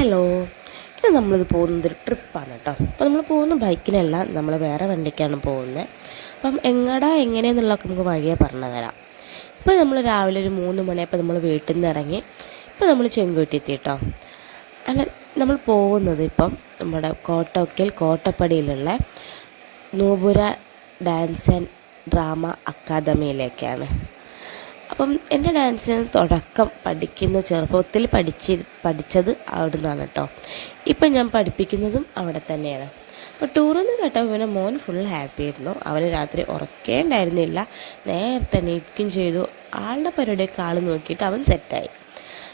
Hello, ഇത് നമ്മളിത് പോകുന്നതൊരു ട്രിപ്പാണ് കേട്ടോ. അപ്പോൾ നമ്മൾ പോകുന്ന ബൈക്കിനല്ല, നമ്മൾ വേറെ വണ്ടിക്കാണ് പോകുന്നത്. അപ്പം എങ്ങനെയെന്നുള്ളതൊക്കെ നമുക്ക് വഴിയെ പറഞ്ഞു തരാം. ഇപ്പോൾ നമ്മൾ രാവിലെ ഒരു 3 മണിയപ്പോൾ നമ്മൾ വീട്ടിൽ നിന്ന് ഇറങ്ങി. ഇപ്പോൾ നമ്മൾ ചെങ്കുറ്റി എത്തി കേട്ടോ. അങ്ങനെ നമ്മൾ പോകുന്നത് ഇപ്പം നമ്മുടെ കോട്ടപ്പടിയിലുള്ള നൂപുര ഡാൻസ് ആൻഡ് ഡ്രാമ അക്കാദമിയിലേക്കാണ്. അപ്പം എൻ്റെ ഡാൻസിന് തുടക്കം ചെറുപ്പത്തിൽ പഠിച്ചത് അവിടെ നിന്നാണ് കേട്ടോ. ഇപ്പം ഞാൻ പഠിപ്പിക്കുന്നതും അവിടെ തന്നെയാണ്. അപ്പോൾ ടൂറെന്ന് കേട്ടപ്പോൾ പിന്നെ മോൻ ഫുൾ ഹാപ്പി ആയിരുന്നു. അവന് രാത്രി ഉറക്കേണ്ടായിരുന്നില്ല, നേരത്തെ എണീക്കുകയും ചെയ്തു. ആളുടെ പരിപാടിയൊക്കെ ആൾ നോക്കിയിട്ട് അവൻ സെറ്റായി.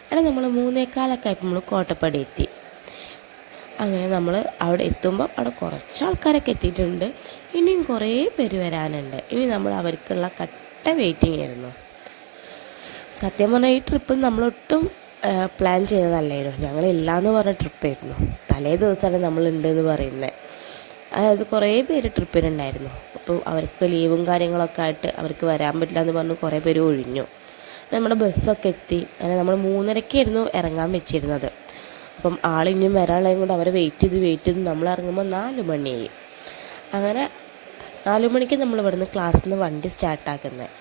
അങ്ങനെ നമ്മൾ 3:15 ആയപ്പോൾ നമ്മൾ കോട്ടപ്പടി എത്തി. അങ്ങനെ നമ്മൾ അവിടെ എത്തുമ്പോൾ അവിടെ കുറച്ച് ആൾക്കാരൊക്കെ എത്തിയിട്ടുണ്ട്. ഇനിയും കുറേ പേര് വരാനുണ്ട്. ഇനി നമ്മൾ അവർക്കുള്ള കട്ട വെയിറ്റിംഗ് ആയിരുന്നു. സത്യം പറഞ്ഞാൽ ഈ ട്രിപ്പ് നമ്മളൊട്ടും പ്ലാൻ ചെയ്തതല്ലായിരുന്നു. ഞങ്ങളില്ലാന്ന് പറഞ്ഞ ട്രിപ്പായിരുന്നു. തലേ ദിവസമാണ് നമ്മളുണ്ടെന്ന് പറയുന്നത്. അതായത് കുറേ പേര് ട്രിപ്പിനുണ്ടായിരുന്നു. അപ്പോൾ അവർക്ക് ലീവും കാര്യങ്ങളൊക്കെ ആയിട്ട് അവർക്ക് വരാൻ പറ്റില്ല എന്ന് പറഞ്ഞ് കുറേ പേര് ഒഴിഞ്ഞു. നമ്മുടെ ബസ്സൊക്കെ എത്തി. അങ്ങനെ നമ്മൾ 3:30 ഇറങ്ങാൻ വെച്ചിരുന്നത്. അപ്പം ആളിഞ്ഞും വരാനുള്ളതും കൊണ്ട് അവരെ വെയിറ്റ് ചെയ്ത് നമ്മൾ ഇറങ്ങുമ്പോൾ 4 മണിയായി. അങ്ങനെ 4 മണിക്ക് നമ്മൾ ഇവിടുന്ന് ക്ലാസ്സിൽ നിന്ന് വണ്ടി സ്റ്റാർട്ടാക്കുന്നത്.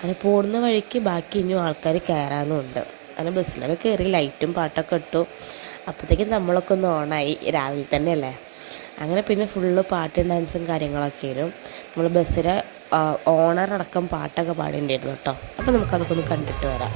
അങ്ങനെ പോകുന്ന വഴിക്ക് ബാക്കി ഇനിയും ആൾക്കാർ കയറാനുമുണ്ട്. അങ്ങനെ ബസ്സിലൊക്കെ കയറി ലൈറ്റും പാട്ടൊക്കെ ഇട്ടു. അപ്പോഴത്തേക്കും നമ്മളൊക്കെ ഒന്ന് ഓണായി. രാവിലെ തന്നെ അല്ലേ. അങ്ങനെ പിന്നെ ഫുള്ള് പാട്ടും ഡാൻസും കാര്യങ്ങളൊക്കെ ആയിരുന്നു. നമ്മൾ ബസ്സിലെ ഓണറടക്കം പാട്ടൊക്കെ പാടേണ്ടിയിരുന്നു കേട്ടോ. അപ്പോൾ നമുക്കതൊക്കെ ഒന്ന് കണ്ടിട്ട് വരാം.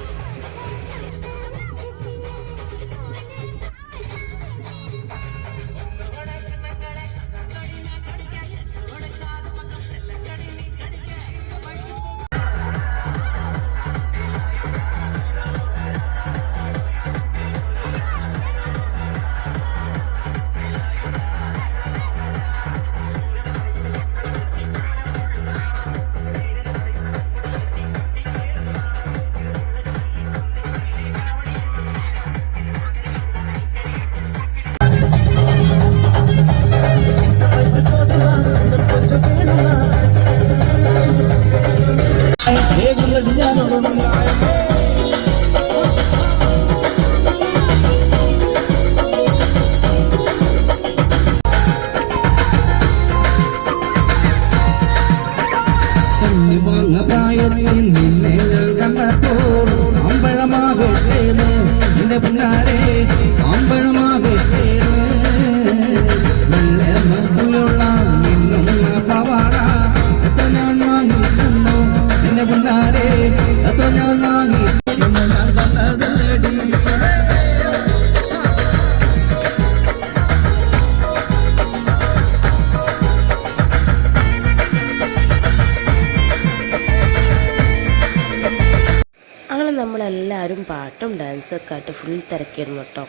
നമ്മളെല്ലാവരും പാട്ടും ഡാൻസൊക്കെ ആയിട്ട് ഫുൾ തിരക്കിയിരുന്നു കേട്ടോ.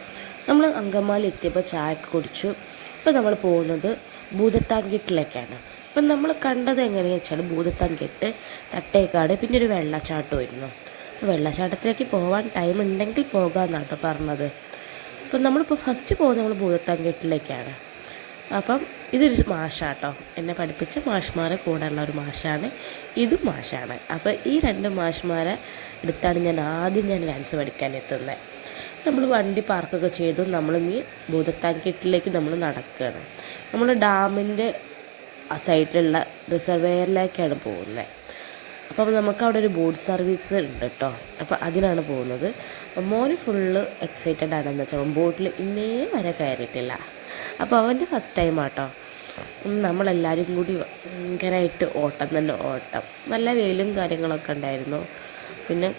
നമ്മൾ അങ്കമാലി എത്തിയപ്പോൾ ചായയൊക്കെ കുടിച്ചു. ഇപ്പോൾ നമ്മൾ പോകുന്നത് ഭൂതത്താൻകെട്ടിലേക്കാണ്. അപ്പം നമ്മൾ കണ്ടത് എങ്ങനെയാണെന്ന് വെച്ചാൽ ഭൂതത്താൻകെട്ട്, തട്ടേക്കാട്, പിന്നെ ഒരു വെള്ളച്ചാട്ടമായിരുന്നു. അപ്പോൾ വെള്ളച്ചാട്ടത്തിലേക്ക് പോകാൻ ടൈം ഉണ്ടെങ്കിൽ പോകാമെന്നാണ് കേട്ടോ പറഞ്ഞത്. അപ്പം നമ്മളിപ്പോൾ ഫസ്റ്റ് പോകുന്നത് നമ്മൾ ഭൂതത്താൻകെട്ടിലേക്കാണ്. അപ്പം ഇതൊരു മാഷാട്ടോ, എന്നെ പഠിപ്പിച്ച മാഷ്മാരെ കൂടെയുള്ള ഒരു മാഷാണ്. ഇതും മാഷാണ്. അപ്പോൾ ഈ 2 മാഷ്മാരെ അടുത്താണ് ആദ്യം ഡാൻസ് പഠിക്കാൻ എത്തുന്നത്. നമ്മൾ വണ്ടി പാർക്കൊക്കെ ചെയ്തു. നമ്മളിനി ഭൂതത്താൻകെട്ടിലേക്ക് നമ്മൾ നടക്കുകയാണ്. നമ്മൾ ഡാമിൻ്റെ സൈഡിലുള്ള റിസർവെയറിലേക്കാണ് പോകുന്നത്. അപ്പം നമുക്ക് അവിടെ ഒരു ബോട്ട് സർവീസ് ഉണ്ട് കേട്ടോ. അപ്പോൾ അതിനാണ് പോകുന്നത്. മോന് ഫുള്ള് എക്സൈറ്റഡ് ആണെന്ന് വെച്ചാൽ ബോട്ടിൽ ഇന്നേ വരെ കയറിയിട്ടില്ല. അപ്പോൾ അവൻ്റെ ഫസ്റ്റ് ടൈം ആട്ടോ. നമ്മളെല്ലാവരും കൂടി ഭയങ്കരമായിട്ട് ഓട്ടം. നല്ല വെയിലും കാര്യങ്ങളൊക്കെ ഉണ്ടായിരുന്നു. പിന്നെ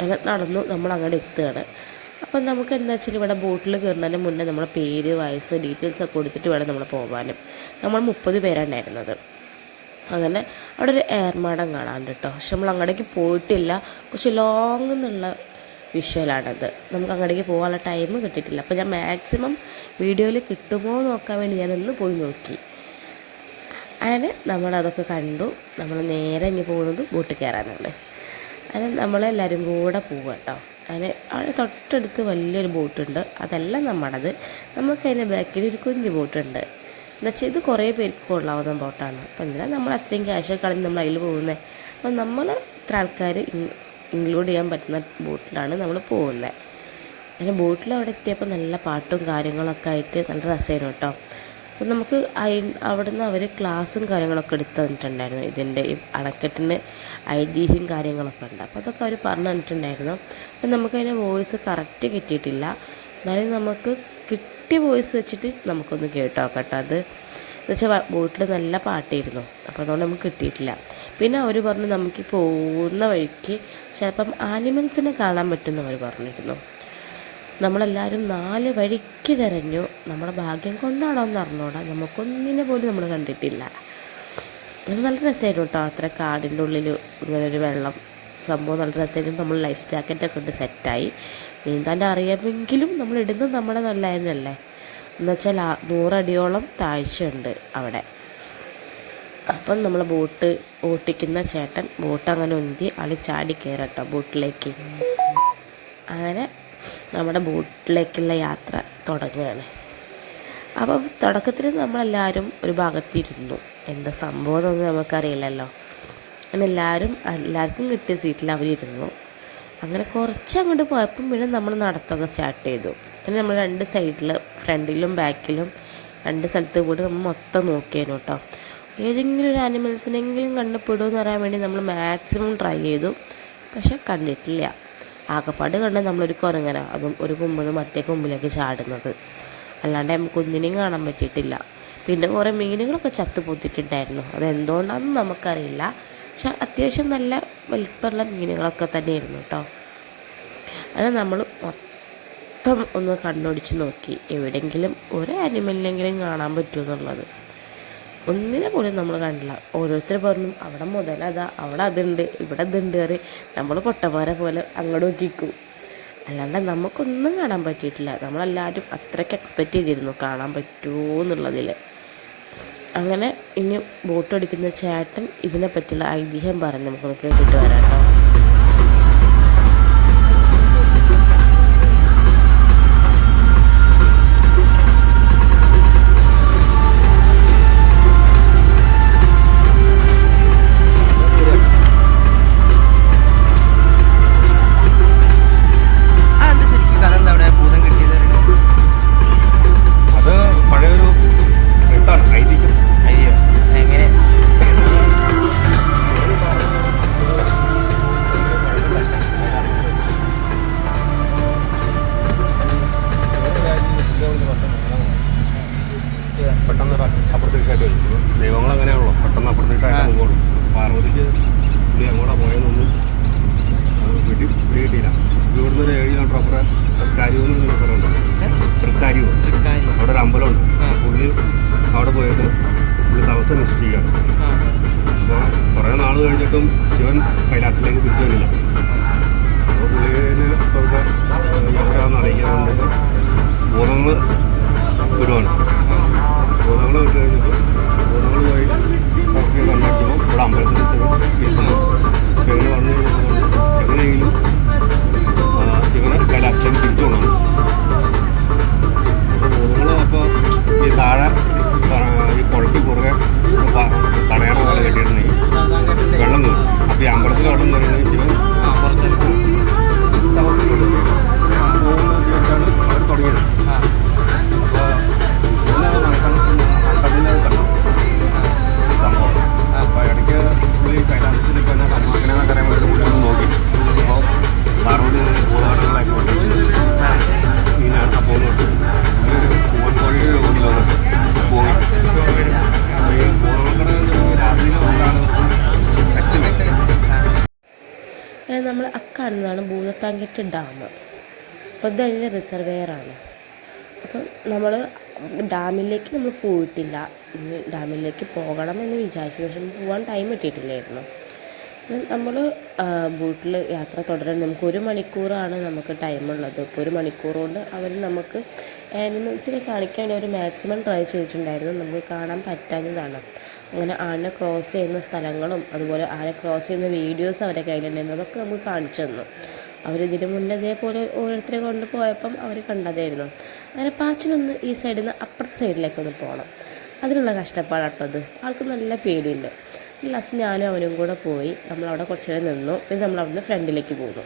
അങ്ങനെ നടന്നു നമ്മൾ അങ്ങോട്ട് എത്തുകയാണ്. അപ്പം നമുക്ക് എന്താ വെച്ചാൽ ഇവിടെ ബോട്ടിൽ കയറുന്നതിന് മുന്നേ നമ്മളെ പേര്, വയസ്സ്, ഡീറ്റെയിൽസൊക്കെ കൊടുത്തിട്ട് വേണം നമ്മൾ പോകാനും. നമ്മൾ 30 പേരാണ്ടായിരുന്നത്. അങ്ങനെ അവിടെ ഒരു ഏർമാടം കാണാണ്ട് കേട്ടോ. പക്ഷെ നമ്മൾ അങ്ങോട്ടേക്ക് പോയിട്ടില്ല. കുറച്ച് ലോങ് എന്നുള്ള വിഷ്വലാണത്. നമുക്ക് അങ്ങോട്ടേക്ക് പോകാനുള്ള ടൈം കിട്ടിയിട്ടില്ല. അപ്പോൾ ഞാൻ മാക്സിമം വീഡിയോയിൽ കിട്ടുമോ നോക്കാൻ വേണ്ടി ഞാനൊന്ന് പോയി നോക്കി. അങ്ങനെ നമ്മളതൊക്കെ കണ്ടു. നമ്മൾ നേരെ ഇനി പോകുന്നത് ബോട്ടിൽ കയറാനാണ്. അങ്ങനെ നമ്മളെല്ലാവരും കൂടെ പോവുക കേട്ടോ. അങ്ങനെ അവിടെ തൊട്ടടുത്ത് വലിയൊരു ബോട്ടുണ്ട്. അതല്ല നമ്മുടേത്. നമുക്ക് അതിൻ്റെ ബാക്കിൽ ഒരു കുഞ്ഞു ബോട്ടുണ്ട്. എന്നുവെച്ചാൽ ഇത് കുറേ പേർക്ക് കൊള്ളാവുന്ന ബോട്ടാണ്. അപ്പോൾ എന്തിനാണ് നമ്മൾ അത്രയും ക്യാഷ് കളഞ്ഞ് നമ്മൾ അതിൽ പോകുന്നത്. അപ്പോൾ നമ്മൾ ഇത്ര ആൾക്കാർ ഇൻക്ലൂഡ് ചെയ്യാൻ പറ്റുന്ന ബോട്ടിലാണ് നമ്മൾ പോകുന്നത്. അങ്ങനെ ബോട്ടിൽ അവിടെ എത്തിയപ്പോൾ നല്ല പാട്ടും കാര്യങ്ങളൊക്കെ ആയിട്ട് നല്ല രസമായിരുന്നു കേട്ടോ. അപ്പം നമുക്ക് അവിടെ നിന്ന് അവർ ക്ലാസ്സും കാര്യങ്ങളൊക്കെ എടുത്ത് തന്നിട്ടുണ്ടായിരുന്നു. ഇതിൻ്റെ ഈ അണക്കെട്ടിൻ്റെ ഐതിഹ്യം കാര്യങ്ങളൊക്കെ ഉണ്ട്. അപ്പോൾ അതൊക്കെ അവർ പറഞ്ഞു തന്നിട്ടുണ്ടായിരുന്നു. അപ്പം നമുക്കതിൻ്റെ വോയിസ് കറക്റ്റ് കിട്ടിയിട്ടില്ല. എന്നാലും നമുക്ക് കിട്ടിയ വോയിസ് വെച്ചിട്ട് നമുക്കൊന്ന് കേട്ടോ കേട്ടോ. അത് എന്ന് വെച്ചാൽ ബോട്ടിൽ നല്ല പാട്ടായിരുന്നു. അപ്പോൾ അതുകൊണ്ട് നമുക്ക് കിട്ടിയിട്ടില്ല. പിന്നെ അവർ പറഞ്ഞു നമുക്ക് പോകുന്ന വഴിക്ക് ചിലപ്പം ആനിമൽസിനെ കാണാൻ പറ്റുമെന്ന് അവർ പറഞ്ഞിരുന്നു. നമ്മളെല്ലാവരും 4 വഴിക്ക് തിരഞ്ഞു. നമ്മുടെ ഭാഗ്യം കൊണ്ടാണോ എന്ന് അറിഞ്ഞൂടാ, നമുക്കൊന്നിനെ പോലും നമ്മൾ കണ്ടിട്ടില്ല. അത് നല്ല രസമായിരുന്നു കേട്ടോ. അത്ര കാടിൻ്റെ ഉള്ളിൽ ഇങ്ങനൊരു വെള്ളം സംഭവം നല്ല രസമായിരുന്നു. നമ്മൾ ലൈഫ് ജാക്കറ്റൊക്കെ ഇട്ട് സെറ്റായി. നീന്താൻ അറിയാമെങ്കിലും നമ്മൾ ഇടുന്നത് നമ്മുടെ നല്ലതിനല്ലേ. എന്നുവെച്ചാൽ 100 അടിയോളം താഴ്ചയുണ്ട് അവിടെ. അപ്പം നമ്മൾ ബോട്ട് ഓട്ടിക്കുന്ന ചേട്ടൻ ബോട്ട് അങ്ങനെ ഉന്തി ആളി ചാടി കയറട്ടോ ബോട്ടിലേക്ക്. അങ്ങനെ നമ്മുടെ ബോട്ടിലേക്കുള്ള യാത്ര തുടങ്ങുകയാണ്. അപ്പം തുടക്കത്തിൽ നമ്മളെല്ലാവരും ഒരു ഭാഗത്തിരുന്നു. എന്താ സംഭവം എന്നൊന്നും നമുക്കറിയില്ലല്ലോ. അങ്ങനെ എല്ലാവർക്കും കിട്ടിയ സീറ്റിൽ അവരിരുന്നു. അങ്ങനെ കുറച്ച് അങ്ങോട്ട് പോയപ്പം പിന്നെ നമ്മൾ നടത്തൊക്കെ സ്റ്റാർട്ട് ചെയ്തു. പിന്നെ നമ്മൾ 2 സൈഡിൽ ഫ്രണ്ടിലും ബാക്കിലും 2 സ്ഥലത്ത് കൂടി നമ്മൾ മൊത്തം നോക്കിയായിരുന്നു കേട്ടോ. ഏതെങ്കിലും ഒരു ആനിമൽസിനെങ്കിലും കണ്ടുപെടുമെന്ന് അറിയാൻ വേണ്ടി നമ്മൾ മാക്സിമം ട്രൈ ചെയ്തു. പക്ഷെ കണ്ടിട്ടില്ല. ആകപ്പാട് കണ്ട നമ്മളൊരു കുരങ്ങനാണ്, അതും ഒരു കൊമ്പ് മറ്റേ കൊമ്പിലേക്ക് ചാടുന്നത്. അല്ലാണ്ട് നമുക്കൊന്നിനെയും കാണാൻ പറ്റിയിട്ടില്ല. പിന്നെ കുറേ മീനുകളൊക്കെ ചത്തുപൊത്തിട്ടുണ്ടായിരുന്നു. അതെന്തുകൊണ്ടാണെന്ന് നമുക്കറിയില്ല. പക്ഷെ അത്യാവശ്യം നല്ല വലിപ്പമുള്ള മീനുകളൊക്കെ തന്നെയായിരുന്നു കേട്ടോ. അങ്ങനെ നമ്മൾ മൊത്തം ഒന്ന് കണ്ണോടിച്ച് നോക്കി എവിടെയെങ്കിലും ഒരു ആനിമലിനെങ്കിലും കാണാൻ പറ്റുമെന്നുള്ളത്. ഒന്നിനെ പോലും നമ്മൾ കണ്ടില്ല. ഓരോരുത്തർ പറഞ്ഞു അവിടെ മുതലതാ, അവിടെ അതുണ്ട്, ഇവിടെ അതുണ്ട് കയറി നമ്മൾ പൊട്ടന്മാരെ പോലെ അങ്ങോട്ട് നോക്കിക്കും. അല്ലാണ്ട് നമുക്കൊന്നും കാണാൻ പറ്റിയിട്ടില്ല. നമ്മളെല്ലാവരും അത്രയ്ക്ക് എക്സ്പെക്റ്റ് ചെയ്തിരുന്നു കാണാൻ പറ്റുമോ എന്നുള്ളതിൽ. അങ്ങനെ ഇനി ബോട്ട് ഓടിക്കുന്ന ചേട്ടൻ ഇതിനെപ്പറ്റിയുള്ള ഐതിഹ്യം പറഞ്ഞ് നമുക്കൊന്ന് കേട്ടിട്ട് വരാം കേട്ടോ. പെട്ടെന്ന് അപ്രത്യക്ഷമായിട്ട് വരും. ദൈവങ്ങൾ അങ്ങനെയാണല്ലോ, പെട്ടെന്ന് അപ്രത്യക്ഷമായിട്ട് പോകുള്ളൂ. പാർവതിക്ക് പുള്ളി അങ്ങോട്ടാ പോയതൊന്നും പിടികിട്ടിയില്ല. ഇവിടുന്ന് ഒരു 7 കിലോമീറ്റർ അപ്പുറം തൃക്കാരിയൂന്ന് സ്ഥലമുണ്ട്. തൃക്കാരിയൂർ അവിടെ ഒരു അമ്പലമുണ്ട്. പുള്ളി അവിടെ പോയിട്ട് പുള്ളി തപസ് അനുഷ്ഠിക്കുകയാണ്. അപ്പോൾ കുറേ നാൾ കഴിഞ്ഞിട്ടും ശിവൻ കൈലാസത്തിലേക്ക് തിരിച്ചു വരില്ല. അപ്പോൾ പുള്ളിന് ഇപ്പോഴത്തെ എവിടെയാണെന്ന് അറിയിക്കാൻ വേണ്ടിയിട്ട് ബോധങ്ങൾ വിടുവാണ്. ബോധങ്ങൾ വിട്ട് കഴിഞ്ഞപ്പോൾ ബോധങ്ങൾ പോയി ഡോക്ടറെ കണ്ടടിക്കുമ്പോൾ ഇവിടെ അമ്പലത്തിൽ ശിവൻ ഇരിക്കുന്നു. അപ്പോൾ എങ്ങനെ പറഞ്ഞു കഴിഞ്ഞാൽ എങ്ങനെയെങ്കിലും ശിവനെ കൈലാസത്തിലേക്ക് തിരിച്ചു കൊണ്ടുവന്നു. അപ്പോൾ ബോധങ്ങൾ അപ്പോൾ ഈ താഴെ ഈ പുഴയ്ക്ക് കുറുകെ തടയണ പോലെ കെട്ടിയിട്ടുണ്ടെങ്കിൽ വെള്ളം കയറും. അപ്പോൾ ഈ അമ്പലത്തിൽ വെള്ളം കയറുകയാണെങ്കിൽ ശിവൻ തപസ് പോകുന്ന ശിവനാണ് അവർ തുടങ്ങിയത്. അപ്പോൾ ശിവനത് നടക്കാൻ കണ്ടില്ലത് കണ്ടു സംഭവം. അപ്പോൾ ഇടയ്ക്ക് പുള്ളി കൈലാസത്തിൽ തന്നെ സമാഗമനമൊക്കെ അറിയാൻ വേണ്ടി പുള്ളി ഒന്ന് നോക്കി. അപ്പോൾ പാർവതി ഭൂതാടങ്ങളൊക്കെ കൊണ്ട് മീനാണ് അപ്പോൾ നോക്കി ഒരു പൂവൻ കോഴിയുടെ കൂടി വന്നിട്ട് പോയി. ഈ പൂവൻകട രാത്രിയിൽ വന്നാണ് ശക്തി. നമ്മൾ അക്കാണുന്നതാണ് ഭൂതത്താൻകെട്ട് ഡാം. അപ്പോൾ ഇത് അതിൻ്റെ റിസർവെയറാണ്. അപ്പം നമ്മൾ ഡാമിലേക്ക് നമ്മൾ പോയിട്ടില്ല. ഇനി ഡാമിലേക്ക് പോകണമെന്ന് വിചാരിച്ചു, പക്ഷെ പോകാൻ ടൈം കിട്ടിയിട്ടില്ലായിരുന്നു. നമ്മൾ ബോട്ടിൽ യാത്ര തുടരാൻ നമുക്ക് 1 മണിക്കൂറാണ് നമുക്ക് ടൈമുള്ളത്. ഇപ്പോൾ 1 മണിക്കൂർ കൊണ്ട് അവർ നമുക്ക് ആനിമൽസിനെ കാണിക്കാൻ ഒരു മാക്സിമം ട്രൈ ചെയ്തിട്ടുണ്ടായിരുന്നു. നമുക്ക് കാണാൻ പറ്റാഞ്ഞതാണ്. അങ്ങനെ ആന ക്രോസ് ചെയ്യുന്ന സ്ഥലങ്ങളും അതുപോലെ ആന ക്രോസ് ചെയ്യുന്ന വീഡിയോസ് അവരുടെ കയ്യിലുണ്ടായിരുന്നു. അതൊക്കെ നമുക്ക് കാണിച്ചു തന്നു. അവരിതിന് മുന്നേ ഇതേപോലെ ഓരോരുത്തരെ കൊണ്ട് പോയപ്പം അവർ കണ്ടതായിരുന്നു. അങ്ങനെ പാച്ചിനൊന്ന് ഈ സൈഡിൽ നിന്ന് അപ്പുറത്തെ സൈഡിലേക്കൊന്ന് പോകണം. അതിനുള്ള കഷ്ടപ്പാടാട്ടോ അത്. ആൾക്ക് നല്ല പേടിയുണ്ട്. ലാസ്റ്റ് ഞാനും അവനും കൂടെ പോയി. നമ്മളവിടെ കുറച്ച് നേരം നിന്നു. പിന്നെ നമ്മളവിടുന്ന് ഫ്രണ്ടിലേക്ക് പോന്നു.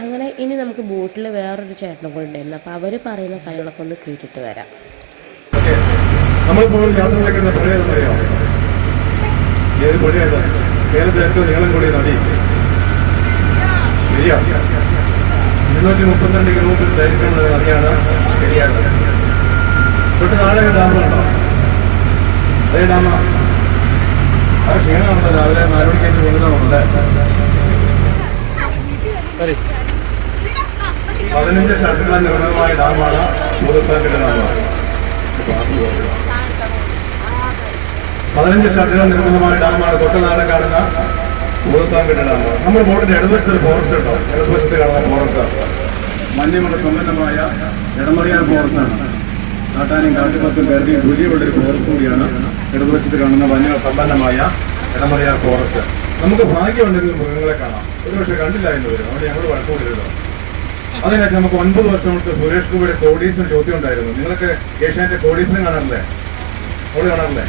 അങ്ങനെ ഇനി നമുക്ക് ബോട്ടിൽ വേറൊരു ചേട്ടനും കൂടെ ഉണ്ടായിരുന്നു. അപ്പോൾ അവർ പറയുന്ന കാര്യങ്ങളൊക്കെ ഒന്ന് കേട്ടിട്ട് വരാം. നമ്മളിപ്പോൾ യാത്രയിലേക്കുള്ള പുഴ അറിയാം. ഏത് പുഴയാണ്? കേരളത്തിലെ ഏറ്റവും നീളം കൂടിയ നദി പെരിയാർ. 232 കിലോമീറ്റർ ദൈർഘ്യമുള്ള നദിയാണ് പെരിയാർ. തൊട്ട് താഴെ ഡാമുണ്ടോ? അതേ ഡാമ. അത് ക്ഷീണമുണ്ട്. രാവിലെ 4 മണിക്കേറ്റ് കൊണ്ടുവന്നുണ്ട്. 15 ഷട്ടറുകൾ നിർമ്മിതമായ ഡാമാണ് ഭൂതത്താൻകെട്ട് ഡാം. 15 ഷട്ടറുകൾ നിർമ്മിതമായ ഡാമാണ് തൊട്ട് നാളെ കാണുന്ന ഭൂതത്താൻകെട്ട് ഡാം. നമ്മുടെ ബോട്ടിന്റെ ഇടതുവശത്ത് ഫോറസ്റ്റ് ഉണ്ടോ? ഇടതുവശത്ത് കാണുന്ന ഫോറസ്റ്റ് മഞ്ഞുകൊണ്ട് സമ്പന്നമായ ഇടമറിയാർ ഫോറസ്റ്റാണ്. കാട്ടാനും കാട്ടുപത്തും കരുതിയും തുല്യമുള്ളൊരു ഫോറസ്റ്റ് കൂടിയാണ് ഇടതുവശത്ത് കാണുന്ന മഞ്ഞ സമ്പന്നമായ ഇടമറിയാർ ഫോറസ്റ്റ്. നമുക്ക് ഭാഗ്യമുണ്ടെങ്കിൽ മൃഗങ്ങളെ കാണാം. ഒരുപക്ഷെ കണ്ടില്ല എന്ന് വരും. അവിടെ ഞങ്ങൾ വഴക്കൂടില്ലല്ലോ. അതിനകത്ത് നമുക്ക് 9 വർഷം കൊണ്ട് സുരേഷ് ഗോപിയുടെ കോടീസിന് ചോദ്യം ഉണ്ടായിരുന്നു. നിങ്ങളൊക്കെ ഏഷ്യാന്റെ കോടീസിനെ കാണാറില്ലേ? അവിടെ കാണാറില്ലേ?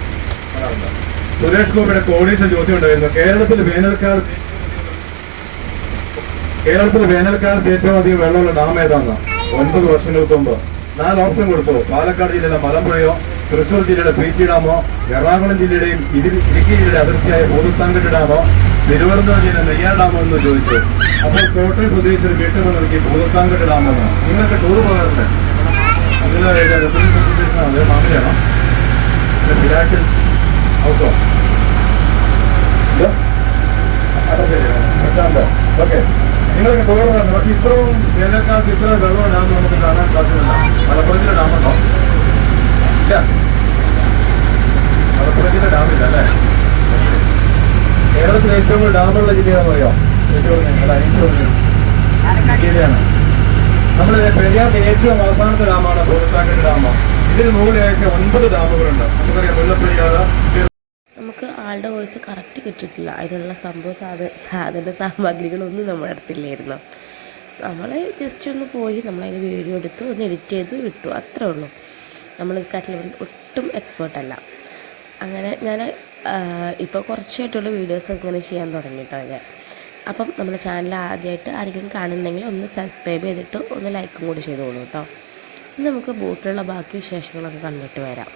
കാണാറില്ല. സുരേഷ് ഗോപിയുടെ കോടീസിന് ചോദ്യം ഉണ്ടായിരുന്നു. കേരളത്തിൽ വേനൽക്കാലത്ത് ഏറ്റവും അധികം വെള്ളമുള്ള ഡാം ഏതാന്ന് 9 വർഷങ്ങൾക്ക് മുമ്പ് 4 ഓപ്ഷൻ കൊടുത്തു. പാലക്കാട് ജില്ലയിലെ മലമ്പുഴയോ, തൃശ്ശൂർ ജില്ലയുടെ പീച്ചി ഡാമോ, എറണാകുളം ജില്ലയുടെയും ഇടുക്കി ജില്ലയുടെ അതിർത്തിയായ ഭൂതത്താൻകെട്ട് ഡാമോ, തിരുവനന്തപുരം ജില്ലയിലെ നെയ്യാർ ഡാമോ എന്ന് ചോദിച്ചു. അപ്പോൾ കോട്ടയം സ്വദേശികൾ കേട്ടുകൊണ്ട് നൽകി ഭൂതത്താൻകെട്ട് ഡാമെന്ന്. നിങ്ങൾക്ക് ടൂർ പോകാറുണ്ട്? അതിലെ മാമിലാണോ? വിരാട്ടിൽ ഹൗസോ? അതെ ശരിയാണോ? ഓക്കെ. നിങ്ങൾക്ക് ടൂർ പോകാറുണ്ട്. പക്ഷെ ഇത്രയും വേനൽക്കാലത്ത് ഇത്ര വെള്ളം ഡാം നമുക്ക് കാണാൻ സാധ്യമല്ല. മലപ്പുറം ജില്ല ഡാമുണ്ടോ? ഇല്ല. മലപ്പുറം ജില്ല ഡാമില്ല അല്ലേ? കേരളത്തിൽ ഏറ്റവും കൂടുതൽ ഡാമുള്ള ജില്ലയാണെന്ന് അറിയോ? ഏറ്റവും ജില്ലയാണ്. നമ്മൾ പെരിയാറിന്റെ ഏറ്റവും അവസാനത്തെ ഡാമാണ് ഭൂതത്താൻകെട്ട് ഡാം. ഇതിന് മുകളിലായിട്ട് 9 ഡാമുകളുണ്ട്. നമുക്കറിയാം മുല്ലപ്പെരിയാർ. നമുക്ക് ആളുടെ വോയിസ് കറക്റ്റ് കിട്ടിയിട്ടില്ല. അതിനുള്ള സാധന സാമഗ്രികളൊന്നും നമ്മുടെ അടുത്തില്ലായിരുന്നു. നമ്മൾ ജസ്റ്റ് ഒന്ന് പോയി നമ്മളതിന് വീഡിയോ എടുത്ത് ഒന്ന് എഡിറ്റ് ചെയ്ത് വിട്ടു, അത്രേ ഉള്ളൂ. നമ്മൾ കാട്ടിൽ ഒട്ടും എക്സ്പേർട്ടല്ല. അങ്ങനെ ഞാൻ ഇപ്പോൾ കുറച്ചായിട്ടുള്ള വീഡിയോസ് ഇങ്ങനെ ചെയ്യാൻ തുടങ്ങിയിട്ടോ ഞാൻ. അപ്പം നമ്മുടെ ചാനൽ ആദ്യമായിട്ട് ആരെങ്കിലും കാണുന്നുണ്ടെങ്കിൽ ഒന്ന് സബ്സ്ക്രൈബ് ചെയ്തിട്ട് ഒന്ന് ലൈക്കും കൂടി ചെയ്തോളൂ കേട്ടോ. നമുക്ക് ബോട്ടിലുള്ള ബാക്കി വിശേഷങ്ങളൊക്കെ കണ്ടിട്ട് വരാം.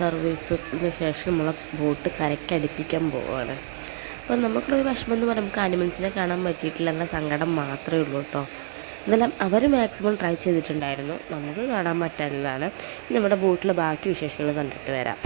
സർവീസിന് ശേഷം നമ്മളെ ബോട്ട് കരയ്ക്കടുപ്പിക്കാൻ പോവുകയാണ്. അപ്പോൾ നമുക്കുള്ളൊരു വിഷമം എന്ന് പറയുമ്പോൾ നമുക്ക് ആനിമൽസിനെ കാണാൻ പറ്റിയിട്ടില്ല എന്ന സങ്കടം മാത്രമേ ഉള്ളൂ കേട്ടോ. എന്നാലും അവർ മാക്സിമം ട്രൈ ചെയ്തിട്ടുണ്ടായിരുന്നു, നമുക്ക് കാണാൻ പറ്റാത്തതാണ്. നമ്മുടെ ബോട്ടിലെ ബാക്കി വിശേഷങ്ങൾ കണ്ടിട്ട് വരാം.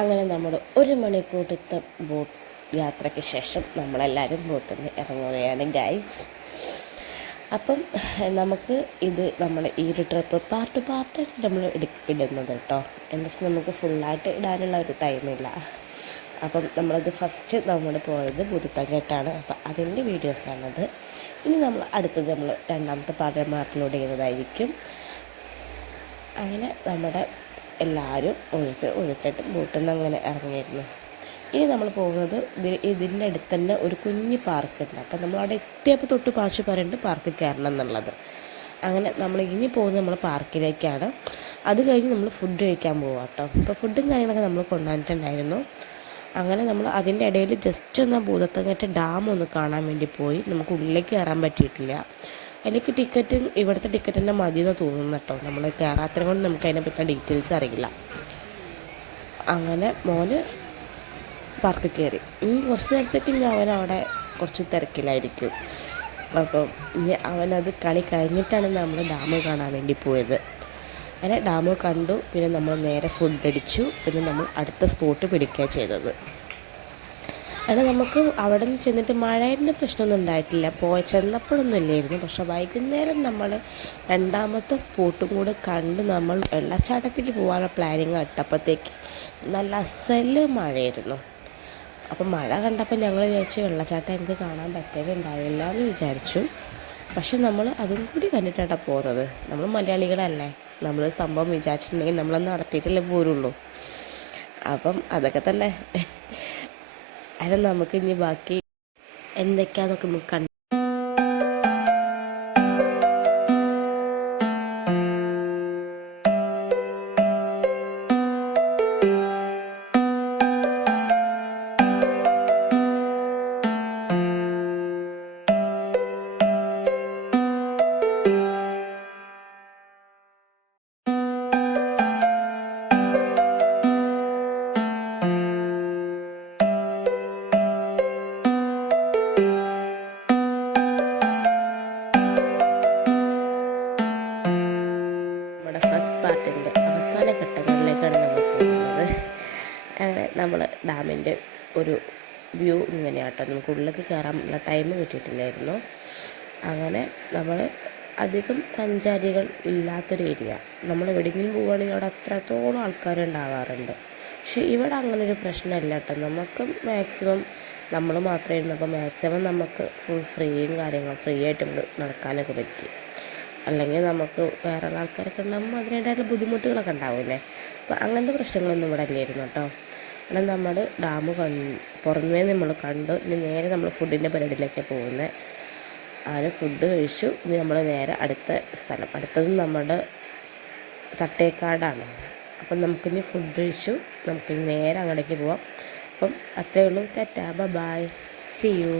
അങ്ങനെ നമ്മുടെ 1 മണിക്കൂറത്തെ ബോട്ട് യാത്രയ്ക്ക് ശേഷം നമ്മളെല്ലാവരും ബോട്ടിൽ നിന്ന് ഇറങ്ങുകയാണ് ഗൈസ്. അപ്പം നമുക്ക് ഇത് നമ്മൾ ഈ ഒരു ട്രിപ്പ് പാർട്ട് നമ്മൾ ഇടുന്നത് കേട്ടോ. എന്താ വെച്ചാൽ നമുക്ക് ഫുള്ളായിട്ട് ഇടാനുള്ള ഒരു ടൈമില്ല. അപ്പം നമ്മളത് ഫസ്റ്റ് നമ്മൾ പോയത് ഭൂതത്താൻകെട്ടാണ്. അപ്പം അതിൻ്റെ വീഡിയോസാണത്. ഇനി നമ്മൾ അടുത്തത് നമ്മൾ രണ്ടാമത്തെ പാർട്ട് അപ്ലോഡ് ചെയ്യുന്നതായിരിക്കും. അങ്ങനെ നമ്മുടെ എല്ലാവരും ഒഴിച്ചിട്ട് ബോട്ടിൽ നിന്ന് അങ്ങനെ ഇറങ്ങിയിരുന്നു. ഇനി നമ്മൾ പോകുന്നത് ഇതിൻ്റെ അടുത്ത് തന്നെ ഒരു കുഞ്ഞ് പാർക്കുണ്ട്. അപ്പം നമ്മൾ അവിടെ എത്തിയപ്പോൾ തൊട്ട് പാച്ചു പറയുന്നുണ്ട് പാർക്കിൽ കയറണം എന്നുള്ളത്. അങ്ങനെ നമ്മൾ ഇനി പോകുന്നത് നമ്മൾ പാർക്കിലേക്കാണ്. അത് കഴിഞ്ഞ് നമ്മൾ ഫുഡ് കഴിക്കാൻ പോകാം കേട്ടോ. അപ്പോൾ ഫുഡും കാര്യങ്ങളൊക്കെ നമ്മൾ കൊണ്ടുവന്നിട്ടുണ്ടായിരുന്നു. അങ്ങനെ നമ്മൾ അതിൻ്റെ ഇടയിൽ ജസ്റ്റ് ഒന്ന് ഭൂതത്താൻകെട്ട് ഡാം ഒന്ന് കാണാൻ വേണ്ടി പോയി. നമുക്ക് ഉള്ളിലേക്ക് കയറാൻ പറ്റിയിട്ടില്ല. അതിലേക്ക് ടിക്കറ്റും ഇവിടുത്തെ ടിക്കറ്റ് തന്നെ മതിയെന്ന് തോന്നുന്നു കേട്ടോ. നമ്മൾ കയറാത്തത് കൊണ്ട് നമുക്ക് അതിനെപ്പറ്റി ഡീറ്റെയിൽസ് അറിയില്ല. അങ്ങനെ മോന് പാർക്കിൽ കയറി. ഇനി കുറച്ച് നേരത്തേക്ക് ഇനി അവനവിടെ കുറച്ച് തിരക്കിലായിരിക്കും. അപ്പം ഇനി അവനത് കളി കഴിഞ്ഞിട്ടാണ് നമ്മൾ ഡാം കാണാൻ വേണ്ടി പോയത്. അങ്ങനെ ഡാം കണ്ടു. പിന്നെ നമ്മൾ നേരെ ഫുഡ് അടിച്ചു. പിന്നെ നമ്മൾ അടുത്ത സ്പോട്ട് പിടിക്കുകയാണ് ചെയ്തത്. കാരണം നമുക്ക് അവിടെ നിന്ന് ചെന്നിട്ട് മഴേൻ്റെ പ്രശ്നമൊന്നും ഉണ്ടായിട്ടില്ല, ചെന്നപ്പോഴൊന്നും ഇല്ലായിരുന്നു. പക്ഷെ വൈകുന്നേരം നമ്മൾ രണ്ടാമത്തെ സ്പോട്ടും കൂടെ കണ്ട് നമ്മൾ വെള്ളച്ചാട്ടത്തേക്ക് പോകാനുള്ള പ്ലാനിങ് ഇട്ടപ്പോഴത്തേക്ക് നല്ല അസല് മഴയായിരുന്നു. അപ്പം മഴ കണ്ടപ്പോൾ ഞങ്ങൾ വിചാരിച്ചു വെള്ളച്ചാട്ടം എനിക്ക് കാണാൻ പറ്റുന്നുണ്ടാവില്ല എന്ന് വിചാരിച്ചു. പക്ഷെ നമ്മൾ അതും കൂടി കണ്ടിട്ടാണ് പോകുന്നത്. നമ്മൾ മലയാളികളല്ലേ, നമ്മൾ സംഭവം വിചാരിച്ചിട്ടുണ്ടെങ്കിൽ നമ്മളൊന്ന് നടത്തിയിട്ടല്ലേ പോരുള്ളൂ. അപ്പം അതൊക്കെ തന്നെ. അത് നമുക്ക് ഇനി ബാക്കി എന്തൊക്കെയാണെന്നൊക്കെ നമുക്ക് കണ്ട് ഫസ്റ്റ് പാർട്ടിൻ്റെ അവസാന ഘട്ടങ്ങളിലേക്കാണ് നമ്മൾ പോകുന്നത്. നമ്മൾ ഡാമിൻ്റെ ഒരു വ്യൂ ഇങ്ങനെയാട്ടോ. നമുക്ക് ഉള്ളിലേക്ക് കയറാനുള്ള ടൈം കിട്ടിയിട്ടില്ലായിരുന്നു. അങ്ങനെ നമ്മൾ അധികം സഞ്ചാരികൾ ഇല്ലാത്തൊരു ഏരിയ, നമ്മൾ എവിടെയെങ്കിലും പോവുകയാണെങ്കിൽ അവിടെ അത്രത്തോളം ആൾക്കാരുണ്ടാവാറുണ്ട്. പക്ഷേ ഇവിടെ അങ്ങനൊരു പ്രശ്നമില്ല കേട്ടോ. നമുക്ക് മാക്സിമം നമ്മൾ മാത്രമേ ഇരുന്നപ്പോൾ മാക്സിമം നമുക്ക് ഫുൾ ഫ്രീയും ഫ്രീ ആയിട്ട് നടക്കാനൊക്കെ പറ്റി. അല്ലെങ്കിൽ നമുക്ക് വേറെ ആൾക്കാരൊക്കെ ഉണ്ടാകുമ്പോൾ അതിനായിട്ടുള്ള ബുദ്ധിമുട്ടുകളൊക്കെ ഉണ്ടാവില്ലേ. അപ്പോൾ അങ്ങനത്തെ പ്രശ്നങ്ങളൊന്നും ഇവിടെ ഇല്ലായിരുന്നു കേട്ടോ. ഇവിടെ നമ്മൾ ഡാം പുറമേ നമ്മൾ കണ്ടു. ഇനി നേരെ നമ്മൾ ഫുഡിൻ്റെ പരിപാടിയിലേക്ക് പോകുന്നത്. അങ്ങനെ ഫുഡ് കഴിച്ചു. ഇനി നമ്മൾ നേരെ അടുത്തത് നമ്മുടെ തട്ടേക്കാടാണ്. അപ്പം നമുക്കിനി ഫുഡ് കഴിച്ചു, നമുക്കിനി നേരെ അങ്ങോട്ടേക്ക് പോവാം. അപ്പം അത്രയേ ഉള്ളൂ. Tata, bye, see U.